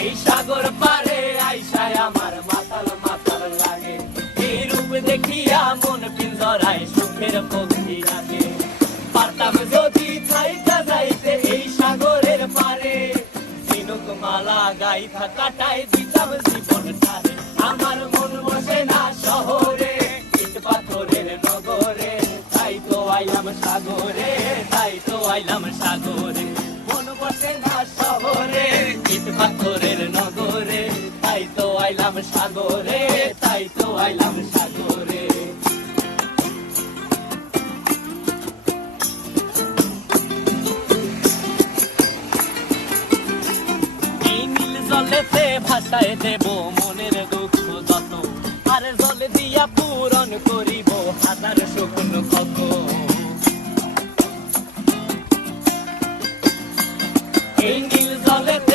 এই সাগর পারে আইসায় আমার মাতাল মাতাল লাগে, এই রূপ দেখিয়া মন পিঞ্জরায় সুখের পক্ষী ডাকে। পারতাম যদি থাইকা যাইতে এই সাগরের পারে, ঝিনুক মালা গাইথা কাটাই দিতাম জীবন টারে। আমার মন বসে না শহরে, ইট পাথরের নগরে, তাই তো আইলাম সাগরে, তাই তো আইলাম সাগরে। মন বসে না শহরে, ইট পাথরের নগরে, তাই তো আইলাম সাগরে, তাই তো আইলাম সাগরে। এই নীল জলেতে ভাসায় দেব মনের দুঃখ যত, আর জল দিয়া পূরণ করিব হাজার শুকনো ক্ষত। এই নীল জলেতে